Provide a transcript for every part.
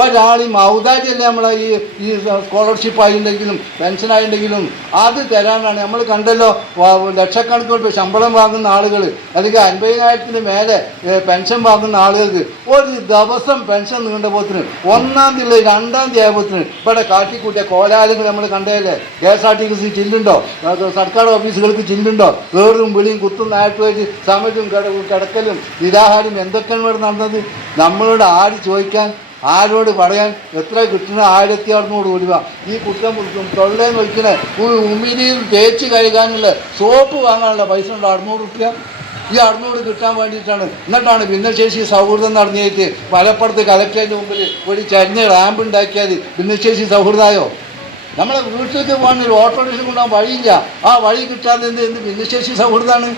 ഒരാളെയും ഔദാര്യമല്ല നമ്മളെ ഈ ഈ സ്കോളർഷിപ്പ് ആയിട്ടുണ്ടെങ്കിലും പെൻഷൻ ആയിട്ടുണ്ടെങ്കിലും അത് തരാനാണ്. നമ്മൾ കണ്ടല്ലോ ലക്ഷക്കണക്കിന് ശമ്പളം വാങ്ങുന്ന ആളുകൾ അല്ലെങ്കിൽ അൻപതിനായിരത്തിന് മേലെ പെൻഷൻ വാങ്ങുന്ന ആളുകൾക്ക് ഒരു ദിവസം പെൻഷൻ നീണ്ട പോത്തിന് ഒന്നാം തീയതി രണ്ടാം തീയതി ആയപ്പോത്തിന് ഇവിടെ കാട്ടിക്കൂട്ടിയ കോലാലങ്ങൾ നമ്മൾ കണ്ടതല്ലേ K S R T C ചില്ലുണ്ടോ സർക്കാർ ഓഫീസുകൾക്ക് ചില്ലുണ്ടോ? വേറും വിളിയും കുത്തും നാട്ടുമായിട്ട് കിട കിടക്കലും നിരാഹാരം എന്തൊക്കെയാണ് ഇവിടെ നടന്നത്? നമ്മളോട് ആര് ചോദിക്കാൻ? ആരോട് പറയാൻ എത്ര കിട്ടുന്ന ആയിരത്തി അറുന്നൂറ് രൂപ? ഈ കുറ്റം കുറിച്ചും തൊള്ളേന്ന് ഒരു ഉമിനിയിൽ തേച്ച് കഴുകാനുള്ള സോപ്പ് വാങ്ങാനുള്ള പൈസ ഉണ്ട്? അറുന്നൂറ് റുപ്യ? ഈ അറുന്നൂറ് കിട്ടാൻ വേണ്ടിയിട്ടാണ്. എന്നിട്ടാണ് ഭിന്നശേഷി സൗഹൃദം നടന്നിട്ട് മലപ്പുറത്ത് കലക്ടറേറ്റ് മുമ്പിൽ ഒരു ചരിഞ്ഞ റാമ്പ് ഉണ്ടാക്കിയത് ഭിന്നശേഷി സൗഹൃദമായോ? നമ്മളെ വീട്ടിലേക്ക് ഒരു ഓട്ടോറിക്ഷ കൊണ്ടുപോകാൻ വഴിയില്ല. ആ വഴി കിട്ടാതെ എന്ത്? എന്ത് ഭിന്നശേഷി സൗഹൃദമാണ്?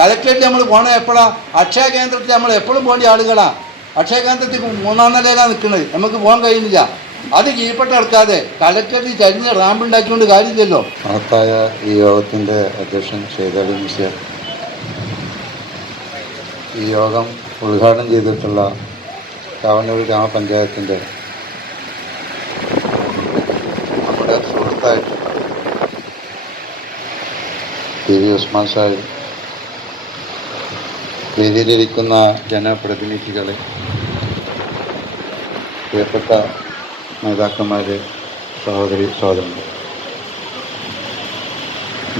കലക്ടറേറ്റ് നമ്മൾ പോണേ എപ്പോഴാണ് അക്ഷയ കേന്ദ്രത്തിൽ നമ്മൾ എപ്പോഴും പോകേണ്ട ആളുകളാണ് അക്ഷയ കേന്ദ്രത്തിൽ മൂന്നാം നിലയിലാണ് നിൽക്കുന്നത്. നമുക്ക് പോകാൻ കഴിയുന്നില്ല. അത് കീഴ്പ്പെട്ട് എടുക്കാതെ കലക്കടി ചരിഞ്ഞ റാമ്പ് ഉണ്ടാക്കിക്കൊണ്ട് കാര്യമില്ലല്ലോ. മഹത്തായ ഈ യോഗത്തിന്റെ അധ്യക്ഷൻ ഷെയ്ദലി മുസ്ലിം ഈ യോഗം ഉദ്ഘാടനം ചെയ്തിട്ടുള്ള കാവന്നൂർ ഗ്രാമപഞ്ചായത്തിന്റെ നമ്മുടെ സുഹൃത്തായിട്ടുള്ള പി വി ഉസ്മാൻ സാഹിബ് വേദിയിലിരിക്കുന്ന ജനപ്രതിനിധികളെ പ്രിയപ്പെട്ട നേതാക്കന്മാർ സഹോദരി സഹോദരൻ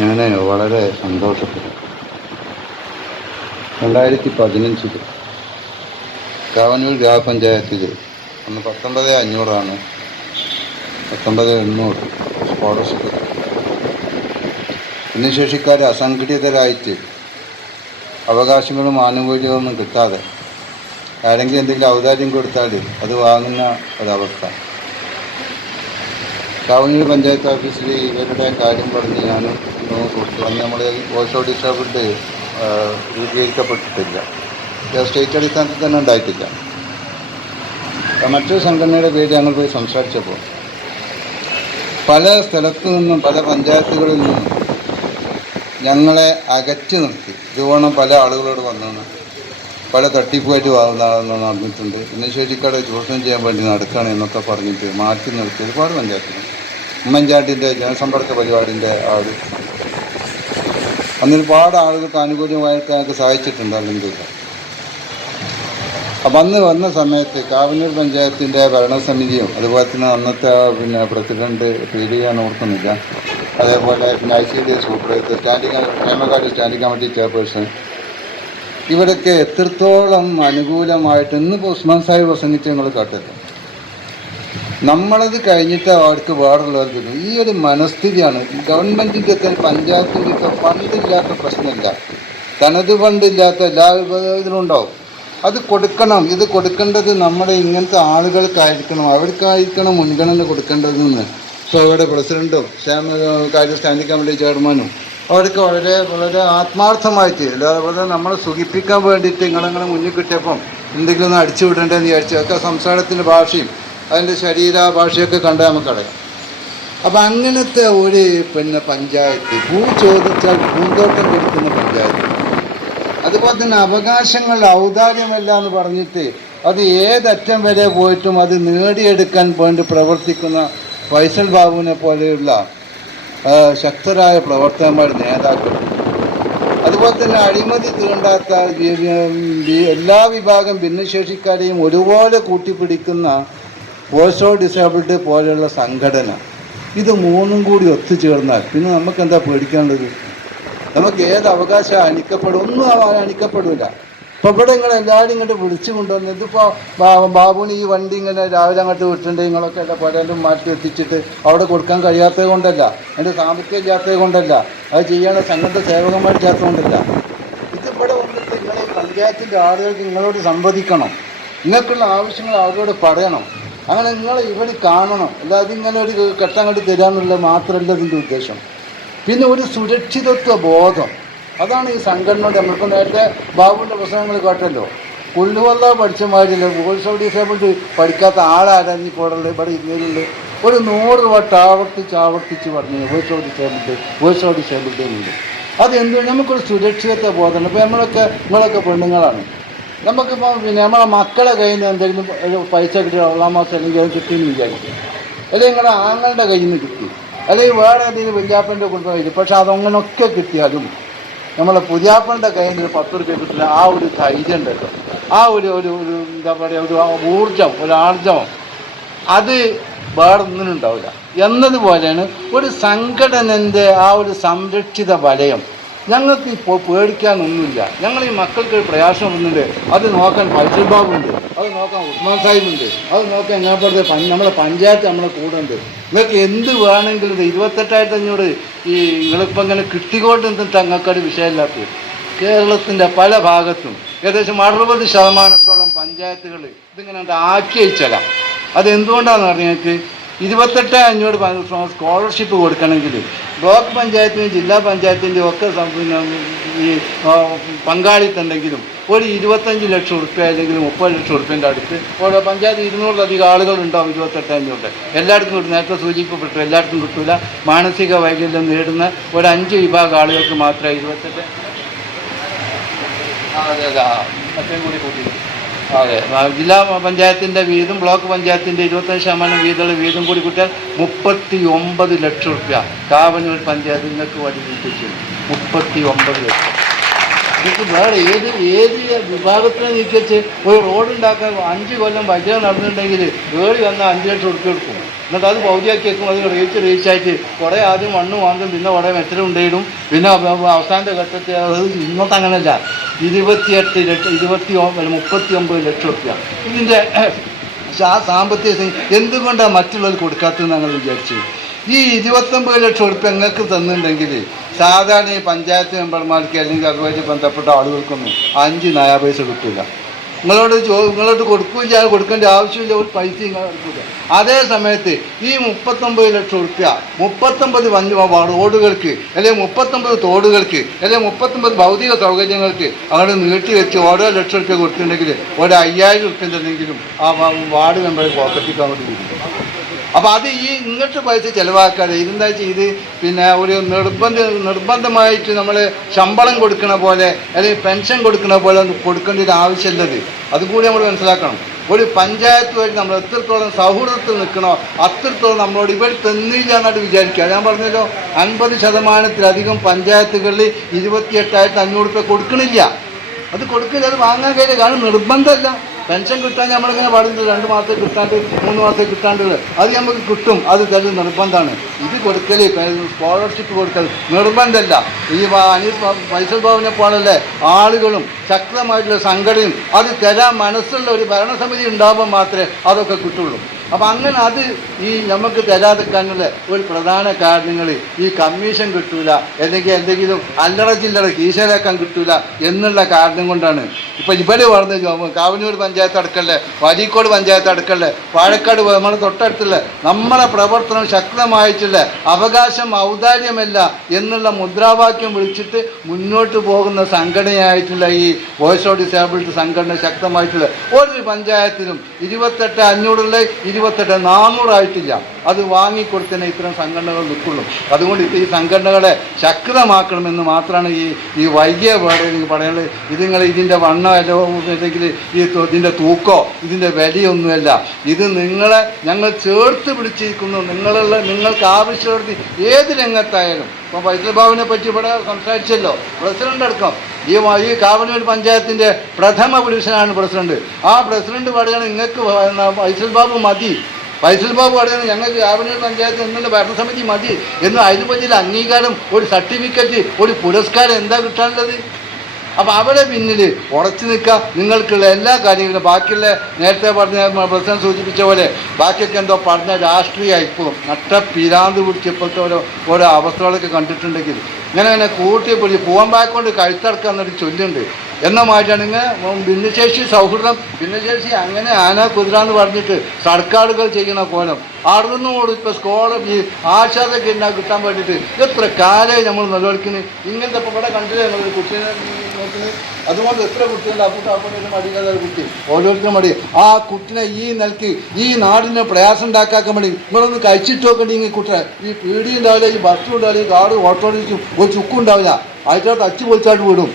ഞാൻ വളരെ സന്തോഷപ്പെട്ടു. രണ്ടായിരത്തി പതിനഞ്ചിൽ കാവന്നൂർ ഗ്രാമപഞ്ചായത്തിൽ അന്ന് പത്തൊമ്പത് അഞ്ഞൂറാണ് പത്തൊമ്പത് എണ്ണൂറ് സ്കോളർഷിപ്പ്. ഭിന്നശേഷിക്കാർ അസംഘടിതരായിട്ട് അവകാശങ്ങളും ആനുകൂല്യങ്ങളൊന്നും കിട്ടാതെ ആരെങ്കിലും എന്തെങ്കിലും ഔദാര്യം കൊടുത്താൽ അത് വാങ്ങുന്ന ഒരവസ്ഥ. കാവന്നൂർ പഞ്ചായത്ത് ഓഫീസിൽ ഇവരുടെ കാര്യം പറഞ്ഞ് ഞാൻ കൊടുത്തു. അന്ന് നമ്മൾ വോയിസ് ഡിസ്റ്റർബിൾഡ് രൂപീകരിക്കപ്പെട്ടിട്ടില്ല. ഇത് സ്റ്റേറ്റ് അടിസ്ഥാനത്തിൽ തന്നെ ഉണ്ടായിട്ടില്ല. മറ്റൊരു സംഘടനയുടെ പേര് ഞങ്ങൾ പോയി സംസാരിച്ചപ്പോൾ പല സ്ഥലത്തു നിന്നും പല പഞ്ചായത്തുകളിൽ നിന്നും ഞങ്ങളെ അകറ്റി നിർത്തി. ഇതുവണ്ണം പല ആളുകളോട് വന്നു. പല തട്ടിപ്പുമായിട്ട് വാങ്ങുന്ന നടന്നിട്ടുണ്ട് ഭിന്നശേഷിക്കാരെ ചൂഷണം ചെയ്യാൻ വേണ്ടി നടക്കുകയാണ് എന്നൊക്കെ പറഞ്ഞിട്ട് മാറ്റി നിർത്തി ഒരുപാട് പഞ്ചായത്തുകൾ. ഉമ്മൻചാണ്ടിന്റെ ജനസമ്പർക്ക പരിപാടിന്റെ ആൾ അന്ന് ഒരുപാട് ആളുകൾക്ക് ആനുകൂല്യമായിട്ട് ഞങ്ങൾക്ക് സഹായിച്ചിട്ടുണ്ട് അല്ലെങ്കിൽ അപ്പം അന്ന് വന്ന സമയത്ത് കാവന്നൂർ പഞ്ചായത്തിന്റെ ഭരണസമിതിയും അതുപോലെ തന്നെ അന്നത്തെ പിന്നെ പ്രസിഡന്റ് പേരുകയാണ് ഓർക്കുന്നില്ല. അതേപോലെ പിന്നെ I C D supervisor standing നിയമകാര്യ standing committee chairperson ഇവരൊക്കെ എത്രത്തോളം അനുകൂലമായിട്ട് ഇന്നിപ്പോൾ ഉസ്മാൻ സാഹിബ് പ്രസംഗിച്ച് ഞങ്ങൾ കേട്ടല്ലോ നമ്മളത് കഴിഞ്ഞിട്ട് അവർക്ക് വേറുള്ളവർക്ക് ഈ ഒരു മനസ്ഥിതിയാണ് ഗവൺമെന്റിന്റെ ഒക്കെ പഞ്ചായത്തിന്റെ ഒക്കെ ഫണ്ടില്ലാത്ത പ്രശ്നമില്ല. തനത് ഫണ്ടില്ലാത്ത എല്ലാ ഇതിലും ഉണ്ടാവും. അത് കൊടുക്കണം. ഇത് കൊടുക്കേണ്ടത് നമ്മുടെ ഇങ്ങനത്തെ ആളുകൾക്കായിരിക്കണം. അവർക്കായിരിക്കണം മുൻഗണന കൊടുക്കേണ്ടതെന്ന്. ഇപ്പോൾ ഇവിടെ പ്രസിഡന്റും ക്ഷേമ കാര്യ സ്റ്റാൻഡിംഗ് കമ്മിറ്റി ചെയർമാനും അവർക്ക് വളരെ വളരെ ആത്മാർത്ഥമായിട്ട് അല്ലാതെ നമ്മളെ സുഖിപ്പിക്കാൻ വേണ്ടിയിട്ട് നിങ്ങളങ്ങനെ മുന്നിൽ കിട്ടിയപ്പം എന്തെങ്കിലും ഒന്ന് അടിച്ചു വിടേണ്ടതെന്ന് വിചാരിച്ചു ഒക്കെ സംസാരത്തിന്റെ ഭാഷയും അതിന്റെ ശരീര ഭാഷയൊക്കെ കണ്ടാൽ നമുക്കറിയാം അപ്പം അങ്ങനത്തെ ഒരു പിന്നെ പഞ്ചായത്ത് പൂ ചോദിച്ചാൽ പൂന്തോട്ടം കൊടുക്കുന്ന പഞ്ചായത്ത്. അതുപോലെ തന്നെ അവകാശങ്ങൾ ഔദാര്യമല്ല എന്ന് പറഞ്ഞിട്ട് അത് ഏതറ്റം വരെ പോയിട്ടും അത് നേടിയെടുക്കാൻ വേണ്ടി പ്രവർത്തിക്കുന്ന ഫൈസൽ ബാബുവിനെ പോലെയുള്ള ശക്തരായ പ്രവർത്തകന്മാർ നേതാക്കൾ അതുപോലെ തന്നെ അഴിമതി തീണ്ടാത്ത എല്ലാ വിഭാഗം ഭിന്നശേഷിക്കാരെയും ഒരുപോലെ കൂട്ടിപ്പിടിക്കുന്ന പോസ്റ്റോ ഡിസേബിൾഡ് പോലെയുള്ള സംഘടന. ഇത് മൂന്നും കൂടി ഒത്തുചേർന്നാൽ പിന്നെ നമുക്ക് എന്താ പേടിക്കാനുള്ളത്? നമുക്ക് ഏത് അവകാശം അണിക്കപ്പെടും? ഒന്നും അണിക്കപ്പെടില്ല ഇപ്പം ഇവിടെ നിങ്ങൾ എല്ലാവരും ഇങ്ങോട്ട് വിളിച്ചു കൊണ്ടുവന്ന് ഇതിപ്പോൾ ബാബുവിന് ഈ വണ്ടി ഇങ്ങനെ രാവിലെ അങ്ങോട്ട് വിട്ടിട്ടുണ്ട് നിങ്ങളൊക്കെ എല്ലാ പലരും മാറ്റി എത്തിച്ചിട്ട് അവിടെ കൊടുക്കാൻ കഴിയാത്തത് കൊണ്ടല്ല എന്റെ സാമ്പത്തികം ഇല്ലാത്തത് കൊണ്ടല്ല അത് ചെയ്യാനുള്ള സംഘടന സേവകന്മാരില്ലാത്തത് കൊണ്ടല്ല. ഇതിവിടെ വന്നിട്ട് നിങ്ങളെ പഞ്ചായത്തിന്റെ ആളുകൾക്ക് നിങ്ങളോട് സംവദിക്കണം. നിങ്ങൾക്കുള്ള ആവശ്യങ്ങൾ അവരോട് പറയണം. അങ്ങനെ നിങ്ങൾ ഇവിടെ കാണണം. അല്ലാതെ ഇങ്ങനെ ഒരു ഘട്ടം കണ്ട് തരാമെന്നുള്ളത് മാത്രമല്ല ഇതിന്റെ ഉദ്ദേശം. പിന്നെ ഒരു സുരക്ഷിതത്വ ബോധം. അതാണ് ഈ സംഘടനയുടെ നമ്മൾക്ക് നേരത്തെ ബാബുവിന്റെ പ്രശ്നങ്ങൾ കേട്ടല്ലോ. പുല്ലുവല്ല പഠിച്ച മാറ്റില്ല വോയിസ് ഓഫ് ഡിസേബിൾഡ് പഠിക്കാത്ത ആളാരാണ് ഈ കോടതിയിൽ ഇവിടെ ഇന്ത്യയിലുണ്ട് ഒരു നൂറ് വട്ടം ആവർത്തിച്ച് ആവർത്തിച്ച് പറഞ്ഞു voice of disabled voice of disabled ഉണ്ട് അത് എന്ത് നമുക്കൊരു സുരക്ഷിതത്തെ ബോധം ഇപ്പോൾ നമ്മളൊക്കെ നിങ്ങളൊക്കെ പെണ്ണുങ്ങളാണ്. നമുക്കിപ്പോൾ പിന്നെ നമ്മളെ മക്കളെ കയ്യിൽ നിന്ന് എന്തെങ്കിലും പൈസ കിട്ടി ഒന്നാം മാസം അല്ലെങ്കിൽ അത് കിട്ടിയെന്ന് വിചാരിക്കും. അല്ലെങ്കിൽ നിങ്ങളുടെ ആങ്ങളുടെ കയ്യിൽ നിന്ന് കിട്ടി. അല്ലെങ്കിൽ വേറെ ഏതെങ്കിലും വല്യാപ്പന്റെ കുടുംബം കയ്യിൽ പക്ഷെ അതങ്ങനൊക്കെ കിട്ടിയാലും നമ്മളെ പുതിയാപ്പന്റെ കയ്യിൽ നിന്ന് പത്ത് റുപ്യ കിട്ടില്ല ആ ഒരു ധൈര്യം ഉണ്ടല്ലോ. ആ ഒരു ഒരു ഒരു എന്താ പറയുക ഒരു ഊർജം ഒരു ആർജവം. അത് വേറെ ഒന്നിനും ഉണ്ടാവില്ല. എന്നതുപോലെയാണ് ഒരു സംഘടനന്റെ ആ ഒരു സംരക്ഷിത വലയം. ഞങ്ങൾക്ക് ഇപ്പോൾ പേടിക്കാനൊന്നുമില്ല. ഞങ്ങൾ ഈ മക്കൾക്ക് പ്രയാസം ഒന്നുണ്ട് അത് നോക്കാൻ ഫൈസൽ ബാബുണ്ട്. അത് നോക്കാൻ ഉസ്മാൻ സാഹിബുണ്ട്. അത് നോക്കാൻ ഞാൻ പറഞ്ഞ നമ്മുടെ പഞ്ചായത്ത് നമ്മുടെ കൂടെ ഉണ്ട് നിങ്ങൾക്ക് എന്ത് വേണമെങ്കിലും ഇരുപത്തെട്ടായിരത്തി അഞ്ഞൂറ് ഈ നിങ്ങളിപ്പോൾ ഇങ്ങനെ കിട്ടിക്കൊണ്ട് നിന്നിട്ട് അങ്ങക്കൊരു വിഷയമില്ലാത്തത്. കേരളത്തിന്റെ പല ഭാഗത്തും ഏകദേശം അറുപത് ശതമാനത്തോളം പഞ്ചായത്തുകൾ ഇതിങ്ങനെ ആക്കി അയച്ചല അതെന്തുകൊണ്ടാണെന്ന് പറഞ്ഞാൽ ഇരുപത്തെട്ട് അഞ്ഞൂറ് സ്കോളർഷിപ്പ് കൊടുക്കണമെങ്കിൽ ബ്ലോക്ക് പഞ്ചായത്തിനും ജില്ലാ പഞ്ചായത്തിന്റെയും ഒക്കെ ഈ പങ്കാളിത്തുണ്ടെങ്കിലും ഒരു ഇരുപത്തഞ്ച് ലക്ഷം ഉറുപ്പ്യ അല്ലെങ്കിൽ മുപ്പത് ലക്ഷം ഉറുപ്പ്യന്റെ അടുത്ത് ഓരോ പഞ്ചായത്ത് ഇരുന്നൂറിലധികം ആളുകളുണ്ടാവും ഇരുപത്തെട്ട് അഞ്ഞൂറ് എല്ലായിടത്തും കിട്ടും. നേരത്തെ സൂചിപ്പിക്കപ്പെട്ടു എല്ലായിടത്തും കിട്ടില്ല മാനസിക വൈകല്യം നേടുന്ന ഒരു അഞ്ച് വിഭാഗം ആളുകൾക്ക് മാത്രമേ ഇരുപത്തെട്ട് അതെ അതെ മറ്റേ കൂടി കൂട്ടി അതെ. ജില്ലാ പഞ്ചായത്തിന്റെ വീതും ബ്ലോക്ക് പഞ്ചായത്തിന്റെ ഇരുപത്തഞ്ച് ശതമാനം വീതമുള്ള വീതം കൂടി കൂട്ടിയാൽ മുപ്പത്തി ഒമ്പത് ലക്ഷം റുപ്യ. കാവനൂർ പഞ്ചായത്ത് നിങ്ങൾക്ക് വഴി നീട്ടിച്ചു മുപ്പത്തി ഒമ്പത് ലക്ഷം. നിങ്ങൾക്ക് വേറെ ഏത് ഏത് വിഭാഗത്തിനെ നീക്കിച്ച് ഒരു റോഡ് ഉണ്ടാക്കാൻ അഞ്ച് കൊല്ലം വജ്രം നടന്നിട്ടുണ്ടെങ്കിൽ വേറെ വന്ന അഞ്ച് ലക്ഷം റുപ്യ എടുക്കും എന്നിട്ട് അത് പൗതിയാക്കി വെക്കും. അത് റീച്ച് റീച്ചായിട്ട് കുറേ ആദ്യം മണ്ണ് വാങ്ങും. പിന്നെ കുറേ മെച്ചരം ഉണ്ടായിടും പിന്നെ അവ- അവ- അവസാനത്തെ ഘട്ടത്തിൽ അത് ഇന്നത്തെ അങ്ങനെയല്ല ഇരുപത്തിയെട്ട് ലക്ഷം ഇരുപത്തി മുപ്പത്തി ഒമ്പത് ലക്ഷം റുപ്യ ഇതിന്റെ ആ സാമ്പത്തിക എന്തുകൊണ്ടാണ് മറ്റുള്ളവർ കൊടുക്കാത്തതെന്ന് ഞങ്ങൾ വിചാരിച്ചു? ഈ ഇരുപത്തൊമ്പത് ലക്ഷം ഉറുപ്പ്യ നിങ്ങൾക്ക് തന്നിട്ടുണ്ടെങ്കിൽ സാധാരണ ഈ പഞ്ചായത്ത് മെമ്പർമാർക്ക് അല്ലെങ്കിൽ അതുമായിട്ട് ബന്ധപ്പെട്ട ആളുകൾക്കൊന്നും അഞ്ച് നയാ പൈസ കിട്ടില്ല നിങ്ങളോട് ചോ നിങ്ങളോട് കൊടുക്കുകയും ചെയ്യാൻ കൊടുക്കേണ്ട ആവശ്യമില്ല. ഒരു പൈസ നിങ്ങൾ അതേ സമയത്ത് ഈ മുപ്പത്തൊമ്പത് ലക്ഷം ഉറുപ്പ്യ മുപ്പത്തൊമ്പത് വഞ്ചി റോഡുകൾക്ക് അല്ലെങ്കിൽ മുപ്പത്തൊമ്പത് തോടുകൾക്ക് അല്ലെങ്കിൽ മുപ്പത്തൊമ്പത് ഭൗതിക സൗകര്യങ്ങൾക്ക് അവിടെ നീട്ടി വെച്ച് ഓരോ ലക്ഷം ഉറുപ്പ്യ കൊടുത്തിട്ടുണ്ടെങ്കിൽ ഒരു അയ്യായിരം ഉറുപ്പ്യ തന്നെങ്കിലും ആ വാർഡ് മെമ്പറെ പോക്കറ്റിക്കാൻ കിട്ടും അപ്പോൾ അത് ഈ ഇങ്ങോട്ട് പൈസ ചിലവാക്കാതെ ഇതെന്താ ചെയ്ത്? പിന്നെ ഒരു നിർബന്ധ നിർബന്ധമായിട്ട് നമ്മൾ ശമ്പളം കൊടുക്കണ പോലെ അല്ലെങ്കിൽ പെൻഷൻ കൊടുക്കണ പോലെ കൊടുക്കേണ്ട ഒരു ആവശ്യമുള്ളത്. അതുകൂടി നമ്മൾ മനസ്സിലാക്കണം. ഒരു പഞ്ചായത്ത് വഴി നമ്മൾ എത്രത്തോളം സൗഹൃദത്തിൽ നിൽക്കണോ അത്രത്തോളം നമ്മളോട് ഇവർ തന്നില്ല എന്നായിട്ട് വിചാരിക്കുക. ഞാൻ പറഞ്ഞല്ലോ അൻപത് ശതമാനത്തിലധികം പഞ്ചായത്തുകളിൽ ഇരുപത്തിയെട്ടായിരത്തി അഞ്ഞൂറ് രൂപ കൊടുക്കണില്ല. അത് കൊടുക്കില്ല അത് വാങ്ങാൻ കഴിയില്ല. കാരണം നിർബന്ധമല്ല. പെൻഷൻ കിട്ടാൻ നമ്മളിങ്ങനെ പാടുന്നത് രണ്ട് മാസത്തെ കിട്ടാണ്ട് മൂന്ന് മാസത്തെ കിട്ടാണ്ട്. അത് നമുക്ക് കിട്ടും. അത് തരുന്നത് നിർബന്ധമാണ്. ഇത് കൊടുക്കൽ സ്കോളർഷിപ്പ് കൊടുക്കൽ നിർബന്ധമല്ല. ഈ അനിൽ മൈസൂർ ഭവനെ പോലല്ലേ ആളുകളും ശക്തമായിട്ടുള്ള സംഘടനയും അത് തരാൻ മനസ്സുള്ള ഒരു ഭരണസമിതി ഉണ്ടാകുമ്പോൾ മാത്രമേ അതൊക്കെ കിട്ടുള്ളൂ. അപ്പം അങ്ങനെ അത് ഈ നമുക്ക് തരാതെക്കാനുള്ള ഒരു പ്രധാന കാരണങ്ങൾ ഈ കമ്മീഷൻ കിട്ടൂല അല്ലെങ്കിൽ എന്തെങ്കിലും അല്ലറ ചില്ലറ കീശലാക്കാൻ കിട്ടൂല എന്നുള്ള കാരണം കൊണ്ടാണ്. ഇപ്പം ഇവിടെ വളർന്ന് കാവനൂർ പഞ്ചായത്ത് അടുക്കല്ലേ വരീക്കോട് പഞ്ചായത്ത് അടുക്കല്ലേ പാലക്കാട് നമ്മുടെ തൊട്ടടുത്തുള്ള നമ്മളെ പ്രവർത്തനം ശക്തമായിട്ടുള്ള അവകാശം ഔദാര്യമല്ല എന്നുള്ള മുദ്രാവാക്യം വിളിച്ചിട്ട് മുന്നോട്ട് പോകുന്ന സംഘടനയായിട്ടുള്ള ഈ വോയിസ് ഓഫ് ഡിസേബിൾഡ് സംഘടന ശക്തമായിട്ടുള്ള ഒരു പഞ്ചായത്തിലും ഇരുപത്തെട്ട് അഞ്ഞൂറുള്ള ഇരുപത്തെട്ട് നാനൂറായിട്ടില്ല അത് വാങ്ങിക്കൊടുത്തന്നെ ഇത്തരം സംഘടനകൾ നിൽക്കുള്ളൂ അതുകൊണ്ട് ഈ സംഘടനകളെ ശക്തമാക്കണമെന്ന് മാത്രമാണ് ഈ ഈ വൈകിയ പറയാനുള്ളത്. ഇത് നിങ്ങൾ ഇതിന്റെ വണ്ണമല്ലോ അല്ലെങ്കിൽ ഈ ഇതിന്റെ തൂക്കോ ഇതിന്റെ വിലയൊന്നുമല്ല. ഇത് നിങ്ങളെ ഞങ്ങൾ ചേർത്ത് പിടിച്ചിരിക്കുന്നു. നിങ്ങളുള്ള നിങ്ങൾക്ക് ആവശ്യപ്പെടുത്തി ഏത് രംഗത്തായാലും. ഇപ്പം ഫൈസൽ ബാബുവിനെ പറ്റി ഇവിടെ സംസാരിച്ചല്ലോ. പ്രസിഡന്റ് അടക്കം. ഈ ഈ കാവനൂർ പഞ്ചായത്തിന്റെ പ്രഥമ പുരുഷനാണ് പ്രസിഡന്റ്. ആ പ്രസിഡന്റ് പറയുകയാണ് നിങ്ങൾക്ക് ഐസൽബാബു ബാബു മതി. ഫൈസൽ ബാബു പറയുന്നത് ഞങ്ങൾക്ക് കാവനൂർ പഞ്ചായത്ത് എന്നുള്ള ഭരണസമിതി മതി എന്ന് അതിന് പറ്റിയ അംഗീകാരം ഒരു സർട്ടിഫിക്കറ്റ് ഒരു പുരസ്കാരം എന്താ കിട്ടാനുള്ളത്? അപ്പോൾ അവരെ പിന്നിൽ ഉറച്ചു നിൽക്കുക. നിങ്ങൾക്കുള്ള എല്ലാ കാര്യങ്ങളും ബാക്കിയുള്ള നേരത്തെ പറഞ്ഞ പ്രസിഡന്റ് സൂചിപ്പിച്ച പോലെ ബാക്കിയൊക്കെ എന്തോ പറഞ്ഞ രാഷ്ട്രീയ ഇപ്പോൾ നട്ട പിരാന്ത് പിടിച്ചപ്പോഴത്തെ ഓരോ ഓരോ അവസ്ഥകളൊക്കെ കണ്ടിട്ടുണ്ടെങ്കിൽ ഇങ്ങനെ ഇങ്ങനെ കൂട്ടി പിടിച്ച് പൂവൻ ബാക്കൊണ്ട് കഴുത്തടക്കുക ചൊല്ലുണ്ട്. എന്ന മാറ്റാണെങ്കിൽ ഭിന്നശേഷി സൗഹൃദം ഭിന്നശേഷി അങ്ങനെ ആന കുതിര എന്ന് പറഞ്ഞിട്ട് സർക്കാരുകൾ ചെയ്യുന്ന കോലം. അറുന്നൂറ് കൂടി ഇപ്പോൾ സ്കോളർ ഈ ആശാദൊക്കെ ഉണ്ടാ കിട്ടാൻ വേണ്ടിയിട്ട് എത്ര കാലേ നമ്മൾ നിലവിളിക്കുന്നത് ഇങ്ങനത്തെ ഇപ്പോൾ ഇവിടെ കണ്ടില്ലേ നമ്മളൊരു കുട്ടീനെ നോക്കുന്നത്? അതുകൊണ്ട് എത്ര കുട്ടികളുണ്ട്? അപ്പോൾ അപ്പോൾ മടിക്കാതെ ഒരു കുട്ടി. ഓരോരുത്തരും മടി. ആ കുട്ടിനെ ഈ നിലയ്ക്ക് ഈ നാടിനെ പ്രയാസം ഉണ്ടാക്കാൻ വേണ്ടി നിങ്ങളൊന്ന് കഴിച്ചിട്ട് നോക്കണ്ടി ഈ കുട്ടിനെ ഈ പീടി ഉണ്ടാവില്ല ഈ ബസ്സും ഉണ്ടാവില്ല ഈ കാർഡ് ഓട്ടോ ഒരു ചുക്കും ഉണ്ടാവില്ല. അതിനകത്ത് അച്ചു പൊളിച്ചായിട്ട് വിടും.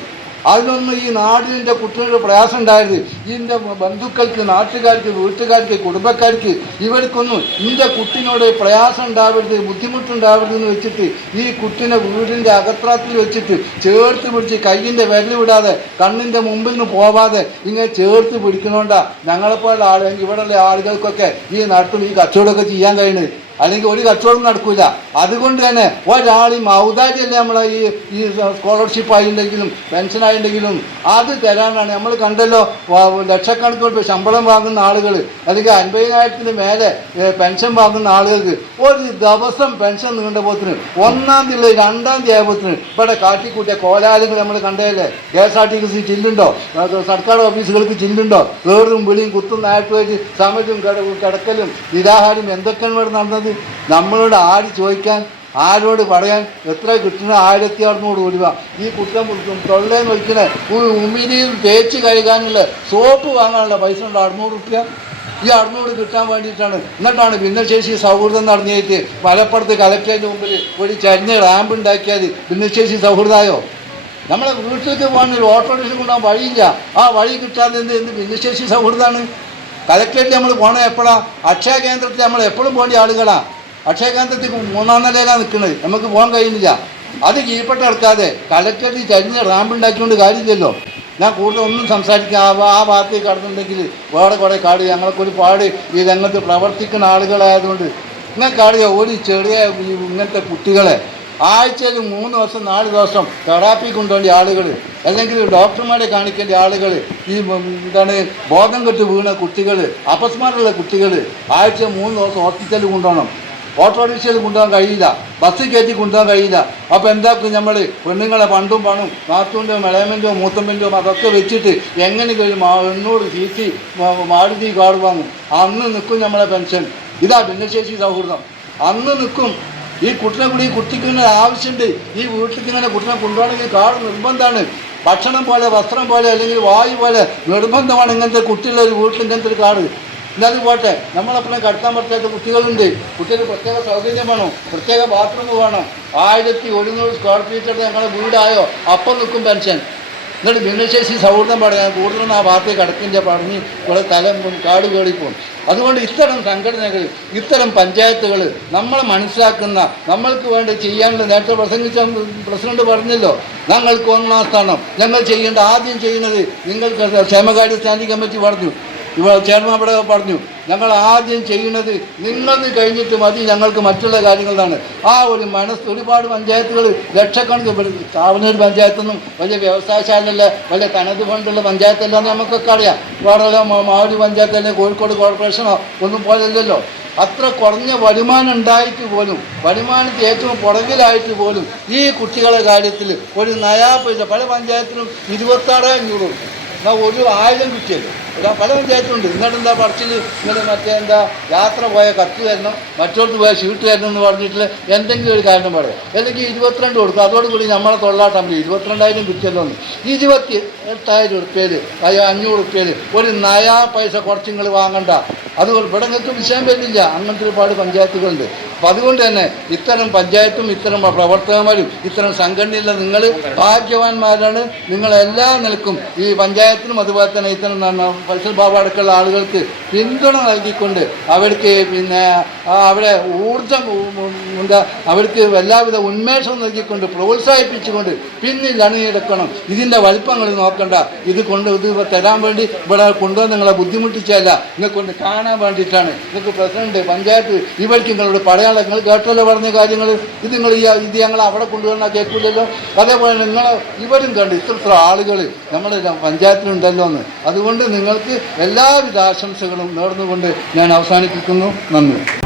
അതിനൊന്നും ഈ നാടിന്റെ കുട്ടികളുടെ പ്രയാസം ഉണ്ടായത് ഇതിന്റെ ബന്ധുക്കൾക്ക് നാട്ടുകാർക്ക് വീട്ടുകാർക്ക് കുടുംബക്കാർക്ക് ഇവർക്കൊന്നും ഇതിന്റെ കുട്ടിനോട് പ്രയാസം ഉണ്ടാവരുത് ബുദ്ധിമുട്ടുണ്ടാവരുത് എന്ന് വെച്ചിട്ട് ഈ കുട്ടിനെ വീടിന്റെ അകത്രാത്തിൽ വെച്ചിട്ട് ചേർത്ത് പിടിച്ച് കയ്യിന്റെ വിരൽ വിടാതെ കണ്ണിന്റെ മുമ്പിൽ നിന്ന് പോവാതെ ഇങ്ങനെ ചേർത്ത് പിടിക്കണോണ്ടാ ഞങ്ങളെപ്പോലുള്ള ആൾ ഇവിടെയുള്ള ആളുകൾക്കൊക്കെ ഈ നാട്ടിൽ ഈ കച്ചവടമൊക്കെ ചെയ്യാൻ കഴിയുന്നത് അല്ലെങ്കിൽ ഒരു കച്ചവടം നടക്കൂല. അതുകൊണ്ട് തന്നെ ഒരാൾ ഈ ഔദാര്യമല്ലേ നമ്മളെ ഈ ഈ സ്കോളർഷിപ്പ് ആയിട്ടുണ്ടെങ്കിലും പെൻഷൻ ആയിട്ടുണ്ടെങ്കിലും അത് തരാനാണ്. നമ്മൾ കണ്ടല്ലോ ലക്ഷക്കണക്കിന് രൂപ ശമ്പളം വാങ്ങുന്ന ആളുകൾ അല്ലെങ്കിൽ അൻപതിനായിരത്തിന് മേലെ പെൻഷൻ വാങ്ങുന്ന ആളുകൾക്ക് ഒരു ദിവസം പെൻഷൻ നീണ്ടപോത്തിന് ഒന്നാം തീയതി രണ്ടാം തീയതി ആയപ്പോത്തിന് ഇവിടെ കാട്ടിക്കൂട്ടിയ കോലാലങ്ങൾ നമ്മൾ കണ്ടതല്ലേ? K S R T C ചില്ലുണ്ടോ സർക്കാർ ഓഫീസുകൾക്ക് ചില്ലുണ്ടോ? വേറും വിളിയും കുത്തും വെച്ച് സമയത്തും കിട കിടക്കലും നിരാഹാരം എന്തൊക്കെയാണ് ഇവിടെ നടന്നത്? നമ്മളോട് ആര് ചോദിക്കാൻ ആരോട് പറയാൻ എത്ര കിട്ടുന്ന ആയിരത്തി അറുന്നൂറ് രൂപ. ഈ കുറ്റം തൊള്ളേന്ന് വയ്ക്കണ ഉമിരിയിൽ തേച്ച് കഴുകാനുള്ള സോപ്പ് വാങ്ങാനുള്ള പൈസ ഉണ്ട്? അറുന്നൂറ് റുപ്യ. ഈ അറുന്നൂറ് കിട്ടാൻ വേണ്ടിയിട്ടാണ്. എന്നിട്ടാണ് ഭിന്നശേഷി സൗഹൃദം നടന്നിട്ട് മലപ്പുറത്ത് കലക്ടറേറ്റ് മുമ്പിൽ ഒരു ചരിഞ്ഞ റാമ്പ് ഉണ്ടാക്കിയാൽ ഭിന്നശേഷി സൗഹൃദമായോ നമ്മളെ വീട്ടിലേക്ക് പോകാൻ ഒരു ഓട്ടോറിക്ഷ കൊണ്ടുപോകാൻ വഴിയില്ല. ആ വഴി കിട്ടാതെ എന്ത്? എന്ത് ഭിന്നശേഷി സൗഹൃദമാണ് കലക്ടറേറ്റ് നമ്മൾ പോകണ എപ്പോഴാണ് അക്ഷയ കേന്ദ്രത്തിൽ നമ്മൾ എപ്പോഴും പോകേണ്ട ആളുകളാണ് അക്ഷയ കേന്ദ്രത്തിൽ മൂന്നാം നിലയിലാണ് നിൽക്കുന്നത് നമുക്ക് പോകാൻ കഴിയുന്നില്ല. അത് കീഴ്പ്പെട്ട് കിടക്കാതെ കലക്ടറേറ്റ് ചരിഞ്ഞ റാമ്പ് ഉണ്ടാക്കിക്കൊണ്ട് കാര്യമില്ലല്ലോ. ഞാൻ കൂടുതൽ ഒന്നും സംസാരിക്കാൻ ആ ഭാഗത്തേക്ക് കടന്നുണ്ടെങ്കിൽ വേറെ കുറേ കാട് ഞങ്ങളൊക്കെ ഒരുപാട് ഈ രംഗത്ത് പ്രവർത്തിക്കുന്ന ആളുകളായതുകൊണ്ട് നിങ്ങൾക്ക് അറിയാം ഒരു ചെറിയ ഇങ്ങനത്തെ കുട്ടികളെ ആഴ്ചയിൽ മൂന്ന് ദിവസം നാല് ദിവസം തെറാപ്പി കൊണ്ടുവേണ്ട ആളുകൾ അല്ലെങ്കിൽ ഡോക്ടർമാരെ കാണിക്കേണ്ട ആളുകൾ ഈ എന്താണ് ബോധം കെട്ട് വീണ കുട്ടികൾ അപസ്മാരുള്ള കുട്ടികൾ ആഴ്ച മൂന്ന് ദിവസം ഹോസ്പിറ്റലിൽ കൊണ്ടുപോകണം. ഓട്ടോറിക്ഷയിൽ കൊണ്ടുപോകാൻ കഴിയില്ല. ബസ് കയറ്റി കൊണ്ടുപോകാൻ കഴിയില്ല. അപ്പോൾ എന്താക്കും നമ്മൾ പെണ്ണുങ്ങളെ പണ്ടും പണും നാത്തൂന്റെ മലയമ്മന്റെയോ മൂത്തമ്മന്റെയോ അതൊക്കെ വെച്ചിട്ട് എങ്ങനെ കഴിയും? എണ്ണൂറ് സി സി മാരുതി കാർഡ് വാങ്ങും. അന്ന് നിൽക്കും നമ്മളെ പെൻഷൻ. ഇതാ ഭിന്നശേഷി സൗഹൃദം. അന്ന് നിൽക്കും ഈ കുട്ടിനെ കൂടി ഈ കുട്ടിക്ക് ഇങ്ങനെ ആവശ്യമുണ്ട് ഈ വീട്ടിലേക്ക് ഇങ്ങനെ കുട്ടിനെ കൊണ്ടുപോകണമെങ്കിൽ കാട് നിർബന്ധമാണ്. ഭക്ഷണം പോലെ വസ്ത്രം പോലെ അല്ലെങ്കിൽ വായു പോലെ നിർബന്ധമാണ് ഇങ്ങനത്തെ കുട്ടിയുള്ള ഒരു വീട്ടിൽ ഇങ്ങനത്തെ ഒരു കാട്. എന്നാലും പോട്ടെ നമ്മളപ്പനെ കടത്താൻ പറ്റാത്ത കുട്ടികളുണ്ട്. കുട്ടികൾക്ക് പ്രത്യേക സൗകര്യം വേണം പ്രത്യേക ബാത്റൂം വേണം. ആയിരത്തി ഒരുന്നൂറ് സ്ക്വയർ ഫീറ്റ് ഞങ്ങളുടെ വീടായോ? അപ്പം നിൽക്കും പെൻഷൻ. എന്നിട്ട് ഭിന്നശേഷി സൗഹൃദം പാടുക. കൂടുതലും ആ വാർത്തയെ കടക്കിന്റെ പറഞ്ഞ് ഇവിടെ തല കാട് കയറിപ്പോകും അതുകൊണ്ട് ഇത്തരം സംഘടനകൾ ഇത്തരം പഞ്ചായത്തുകൾ നമ്മളെ മനസ്സിലാക്കുന്ന നമ്മൾക്ക് വേണ്ടി ചെയ്യാനുള്ള നേരത്തെ പ്രസംഗിച്ച പ്രസിഡന്റ് പറഞ്ഞല്ലോ ഞങ്ങൾക്ക് ഒന്നാം സ്ഥാനം. ഞങ്ങൾ ചെയ്യേണ്ട ആദ്യം ചെയ്യുന്നത് നിങ്ങൾക്ക് ക്ഷേമകാര്യ സ്റ്റാൻഡിംഗ് കമ്മിറ്റി പറഞ്ഞു ഇവ ചേർന്ന് അവിടെ പറഞ്ഞു ഞങ്ങൾ ആദ്യം ചെയ്യുന്നത് നിങ്ങളെന്ന് കഴിഞ്ഞിട്ട് മതി ഞങ്ങൾക്ക് മറ്റുള്ള കാര്യങ്ങളാണ്. ആ ഒരു മനസ്സ് ഒരുപാട് പഞ്ചായത്തുകൾ ലക്ഷക്കണക്കിന് താവനൂർ പഞ്ചായത്തൊന്നും വലിയ വ്യവസായശാലല്ല വലിയ തനത് ഫണ്ടുള്ള പഞ്ചായത്തല്ല എന്ന് നമുക്കൊക്കെ അറിയാം. വേറെ മാവൂര് അല്ലെങ്കിൽ കോഴിക്കോട് കോർപ്പറേഷനോ ഒന്നും പോലല്ലോ അത്ര കുറഞ്ഞ വരുമാനം ഉണ്ടായിട്ട് പോലും വരുമാനത്തിൽ ഏറ്റവും പുറകിലായിട്ട് പോലും ഈ കുട്ടികളുടെ കാര്യത്തിൽ ഒരു നയാ പൈസ പല പഞ്ചായത്തിലും ഇരുപത്താറായിരം രൂപ കൊടുക്കും. എന്നാൽ ഒരു ആയിരം കിട്ടിയല്ലോ? പല പഞ്ചായത്തുണ്ട് എന്നിട്ട് എന്താ പറച്ചിൽ? ഇന്നലെ മറ്റേ എന്താ യാത്ര പോയ കത്ത് തരണം മറ്റോടത്ത് പോയ ഷീട്ട് തരണം എന്ന് പറഞ്ഞിട്ട് എന്തെങ്കിലും ഒരു കാരണം പറയാം. അല്ലെങ്കിൽ ഇരുപത്തിരണ്ട് കൊടുക്കും. അതോടുകൂടി നമ്മളെ തൊള്ളാട്ടം പറയും ഇരുപത്തിരണ്ടായിരം കിട്ടിയല്ലോ ഇരുപത്തി എട്ടായിരം ഉറുപ്പ്യയിൽ അയ്യോ അഞ്ഞൂറ് ഉറുപ്പ്യയിൽ ഒരു നയാ പൈസ കുറച്ച് വാങ്ങണ്ട. അതുപോലെ ഇവിടെ നിങ്ങൾക്ക് വിഷയം വരുന്നില്ല. അങ്ങനത്തെ ഒരുപാട് പഞ്ചായത്തുകളുണ്ട്. അപ്പം അതുകൊണ്ട് തന്നെ ഇത്തരം പഞ്ചായത്തും ഇത്തരം പ്രവർത്തകന്മാരും ഇത്തരം സംഘടനയിലെ നിങ്ങൾ ഭാഗ്യവാന്മാരാണ്. നിങ്ങളെല്ലാ നിലക്കും ഈ പഞ്ചായത്തിനും അതുപോലെ തന്നെ ഇത്തരം ഫൈസൽ ബാബു അടക്കമുള്ള ആളുകൾക്ക് പിന്തുണ നൽകിക്കൊണ്ട് അവർക്ക് പിന്നെ അവരെ ഊർജം എന്താ അവർക്ക് എല്ലാവിധ ഉന്മേഷവും നൽകിക്കൊണ്ട് പ്രോത്സാഹിപ്പിച്ചുകൊണ്ട് പിന്നിൽ അണിയെടുക്കണം ഇതിന്റെ വലിപ്പങ്ങൾ നോക്കണ്ട. ഇത് കൊണ്ട് ഇത് തരാൻ വേണ്ടി ഇവിടെ കൊണ്ടുവന്ന് നിങ്ങളെ ബുദ്ധിമുട്ടിച്ചല്ല നിങ്ങൾക്ക് കൊണ്ട് കാണാൻ വേണ്ടിയിട്ടാണ്. നിങ്ങൾക്ക് പ്രസിഡന്റ് പഞ്ചായത്ത് ഇവർക്ക് നിങ്ങളോട് പറയാനുള്ള നിങ്ങൾ കേട്ടല്ലോ പറഞ്ഞ കാര്യങ്ങൾ ഇത് നിങ്ങൾ ഈ ഇത് ഞങ്ങൾ അവിടെ കൊണ്ടുവന്നാൽ കേൾക്കില്ലല്ലോ അതേപോലെ നിങ്ങൾ ഇവരും കണ്ട് ഇത്ര ആളുകൾ നമ്മുടെ പഞ്ചായത്തിലുണ്ടല്ലോ എന്ന് അതുകൊണ്ട് നിങ്ങൾക്ക് എല്ലാവിധ ആശംസകളും നേർന്നുകൊണ്ട് ഞാൻ അവസാനിപ്പിക്കുന്നു. നന്ദി.